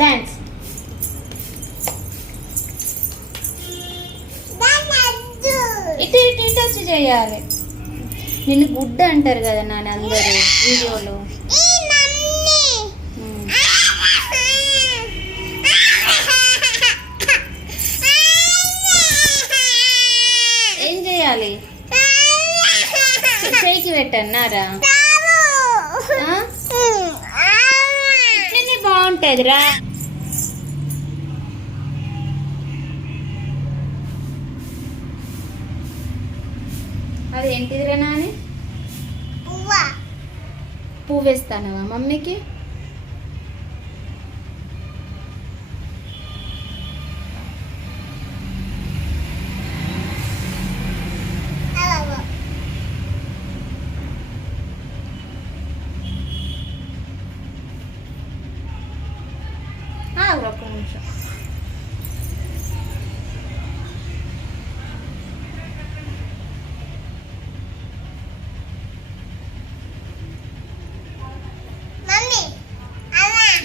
Dance. ఇటు ఇటు ఇటు వచ్చి చేయాలి. నిన్ను గుడ్డ అంటారు కదా నాన్న అందరూ వీడియోలో. ఏం చేయాలి? చేయికి పెట్టన్నారా? ఇట్లనే బాగుంటుంది రా. అది ఏంటిదిరా నాని? పువ్వు వేస్తానవా మమ్మీకి? ఒక్క నిమిషం.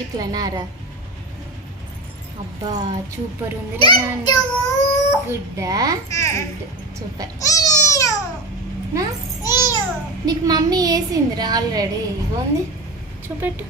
ఇట్లనారా? అబ్బా సూపర్ ఉంది. గుడ్డా? Good, super. నీకు మమ్మీ వేసిందిరా ఆల్రెడీ. ఇగోంది, చూపెట్టు.